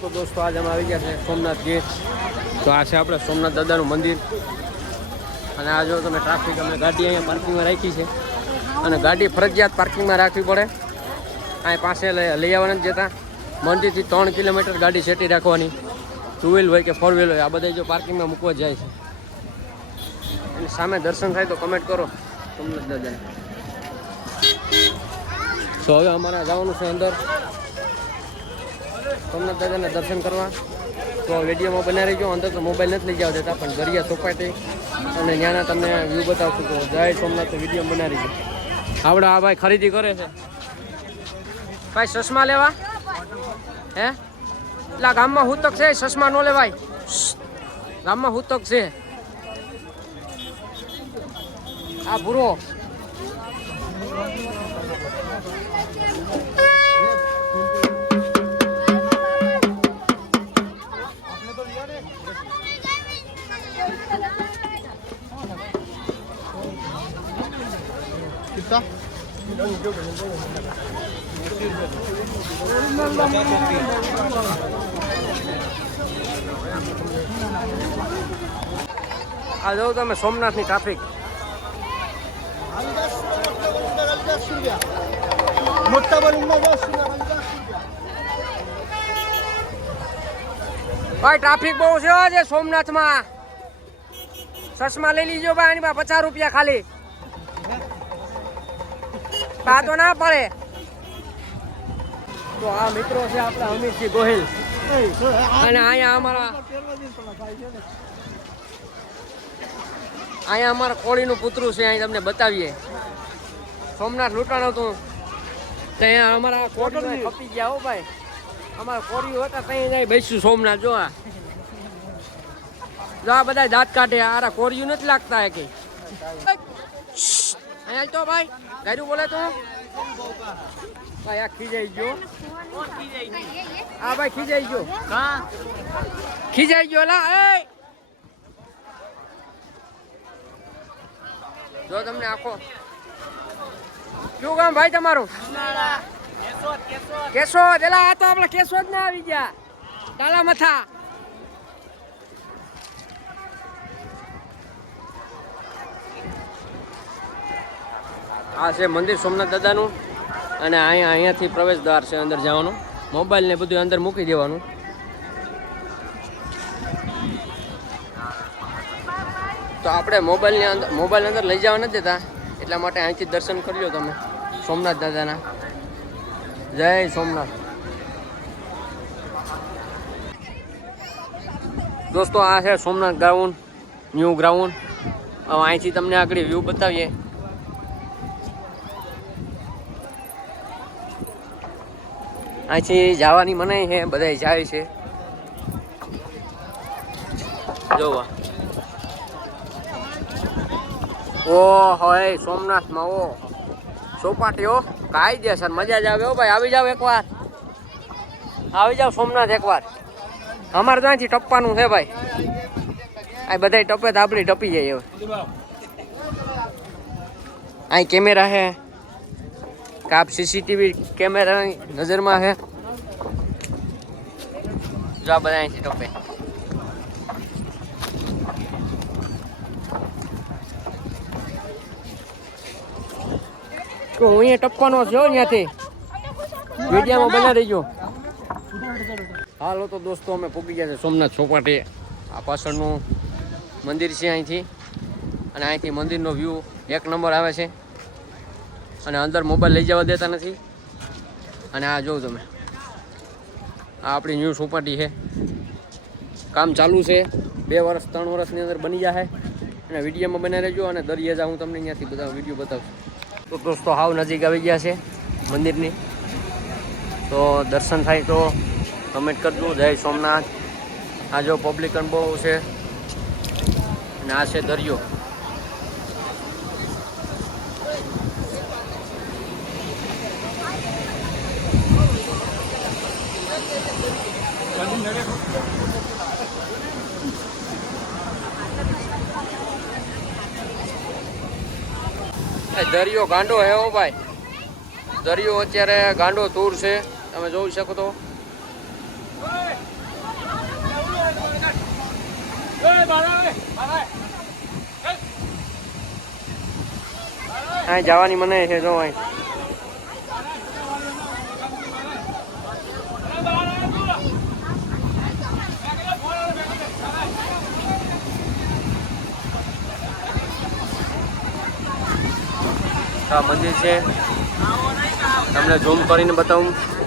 તો દોસ્તો આજે અમે આવી ગયા છે સોમનાથ ગીર તો આ છે આપણે સોમનાથ દાદાનું મંદિર. અને આ જો તમે ટ્રાફિક અમે ગાડી અહીંયા પાર્કિંગમાં રાખી છે. અને ગાડી ફરજિયાત પાર્કિંગમાં રાખવી પડે. અહીં પાસે લઈ આવવાના જ જતા. મંદિરથી ત્રણ કિલોમીટર ગાડી સેટી રાખવાની. ટુ વ્હીલ હોય કે ફોર વ્હીલ હોય, આ બધા જો પાર્કિંગમાં મૂકવા જાય છે. એની સામે દર્શન થાય તો કમેન્ટ કરો, સોમનાથ દાદાને. તો હવે અમારે જવાનું છે અંદર. સોમનાથ દાદાના દર્શન કરવા. તો વિડીયોમાં બનાવી રહીજો. અંદર તો મોબાઈલ નથી લઈ જવા દેતા, પણ દરિયા સોપાટી અને ત્યાંના તમને વ્યૂ બતાવશું. તો જય સોમનાથ. વીડિયો બનાવી રહીજો. આવડે આ ભાઈ ખરીદી કરે છે. ભાઈ ચશ્મા લેવા? હે? એટલા ગામમાં હુતક છે, ચશ્મા નો લેવાય. ગામમાં હુતક છે. આ ભૂરો. Kisa? આ જાઓ તમે સોમનાથની ટ્રાફિક ભાઈ ટ્રાફિક બહુ છે આજે સોમનાથમાં. ચશ્મા લઈ લીજો ભાઈ આની પચાસ રૂપિયા ખાલી. બા તો ના પડે. તો આ મિત્રો છે આપણા અમિતજી ગોહિલ. અને અહીંયા અમારા અહીંયા અમારા કોળીનું પુતરું છે અહીં તમને બતાવીએ. સોમનાથ લૂંટાણ હતું. ત્યાં અમારા કોળી ખપી ગયા હો ભાઈ. અમારા કોળીઓ હતા ત્યાં જાય બેસ્યું સોમનાથ જો આ. જો આ બધા દાંત કાઢે આરા કોરિયું નથી લાગતા કે કઈ અહીંયા તો ભાઈ ગાડું બોલે તો. ભાઈ આ ખીજાઈ ગયો. હા ભાઈ ખીજાઈ ગયો. ખીજાઈ ગયો લા એ! જો તમને આખો. શું કામ ભાઈ તમારું? કેશોદ એલા આ તો આપણે કેશોદ ના આવી ગયા. કાલા મથા આ છે મંદિર સોમનાથ દાદાનું અને અહીંયા અહીંયાથી પ્રવેશ દ્વાર છે અંદર જવાનું. મોબાઈલ ને બધું અંદર મૂકી દેવાનું. તો આપણે મોબાઈલની અંદર મોબાઈલ અંદર લઈ જવા નથી દેતા. એટલા માટે અહીંથી દર્શન કરી લો તમે. સોમનાથ દાદાના. જય સોમનાથ. દોસ્તો, આ છે સોમનાથ ગ્રાઉન્ડ, ન્યૂ ગ્રાઉન્ડ. અહીંથી તમને આગળ વ્યૂ બતાવીએ. અહીંથી જવાની મનાઈ છે બધા જાય છે. જોવા. ઓ હોય સોમનાથમાં ઓ. જાય સર મજા જ આવે ઓ ભાઈ. આવી જાવ એકવાર. આવી જાવ સોમનાથ એકવાર. અમારે તો અહીંથી ટપવાનું છે ભાઈ. આ બધા ટપે તો આપણી ટપી જાય હવે. અહીં કેમેરા છે. કાપ સીસીટીવી કેમેરાની નજરમાં છે જો બધા અહીંથી ટપે. તો હું અહીંયા ટપવાનો છો ત્યાંથી. વિડીયામાં બના રહીજો. હાલો તો દોસ્તો, અમે પૂકી ગયા છે સોમનાથ ચોપાટી. આ પાછળનું મંદિર છે અહીંથી. અને અહીંથી મંદિરનો વ્યૂ એક નંબર આવે છે. અને અંદર મોબાઈલ લઈ જવા દેતા નથી. અને આ જોઉં તમે. આ આપણી ન્યૂ સોપાટી છે. કામ ચાલુ છે. બે વર્ષ, ત્રણ વર્ષની અંદર બની જશે અને વિડીયોમાં બનાવી રહેજો અને દરિયા જા હું તમને અહીંયાથી બધા વીડિયો બતાવું. તો દોસ્તો, હાવ નજીક આવી ગયા છે મંદિરની. તો દર્શન થાય તો કમેન્ટ કરજો. જય સોમનાથ. આ જો પબ્લિક બહુ છે. અને આ છે દરિયો. દરિયો ગાંડો હે ઓ ભાઈ. દરિયો અત્યારે ગાંડો તૂર છે. તમે જોઈ શકો તો. અહીં જવાની મને છે, જો અહીં. આ મંદિર છે. તમને ઝૂમ કરીને બતાવું.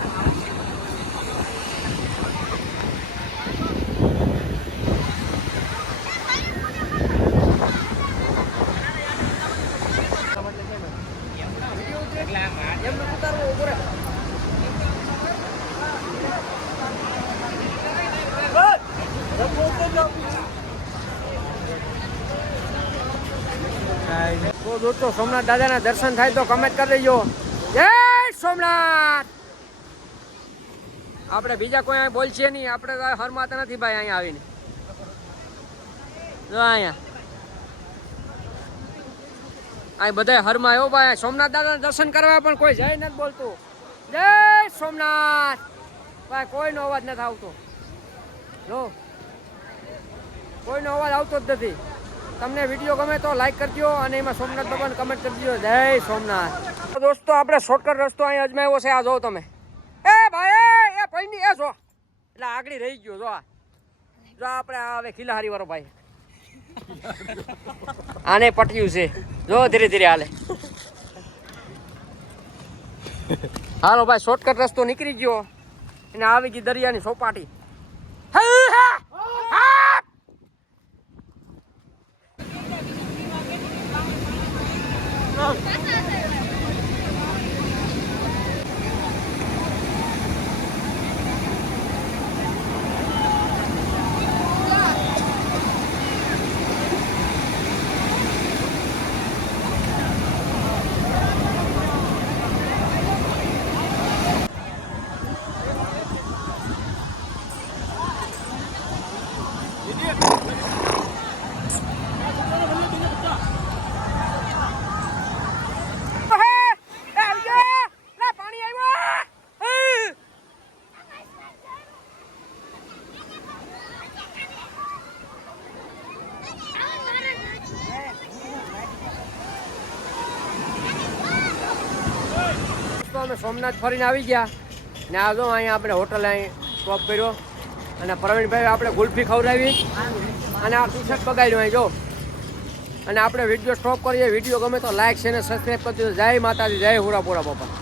તો દોસ્તો સોમનાથ દાદાના દર્શન થાય તો કમેન્ટ કરી દેજો. જય સોમનાથ! આપણે બીજા કોઈ અહીં બોલશે નહીં. આપણે તો હરમાતા નથી ભાઈ અહીંયા આવીને. જો અહીંયા. અહીં બધા હરમાં આવ્યો ભાઈ. સોમનાથ દાદાના દર્શન કરવા પણ કોઈ જય નથી બોલતું. જય સોમનાથ! ભાઈ, કોઈનો અવાજ નથી આવતો. જો. કોઈનો અવાજ આવતો જ નથી. તમને વીડિયો ગમે તો લાઈક કરજો અને એમાં સોમનાથ ભગવાન કમેન્ટ કરજો જય સોમનાથ. દોસ્તો, આપણે શોર્ટકટ રસ્તો અહીં અજમાવ્યો છે. આ જો તમે. એ ભાઈ, એ ભાઈની, એ જો. એટલે આગળ રહી ગયો, જો આ. જો આપણે હવે ખીલાહારી વાળો ભાઈ. આને પટ્યું છે. જો ધીરે ધીરે હાલે. હાલો ભાઈ શોર્ટકટ રસ્તો નીકળી ગયો. અને આવી ગઈ દરિયાની સોપાટી. હા. તો અમે સોમનાથ ફરીને આવી ગયા. ને આજો અહીંયા આપણે હોટલ અહીં સ્ટોપ કર્યો. અને પ્રવીણભાઈ આપણે ગુલ્ફી ખવડાવી. અને આ ટી શર્ટ બગાડ્યું અહીં, જો. અને આપણે વીડિયો સ્ટોપ કરીએ. વીડિયો ગમે તો લાઈક છે ને સબસ્ક્રાઈબ કરજો. જય માતાજી, જય હુરાપુરા બાપા.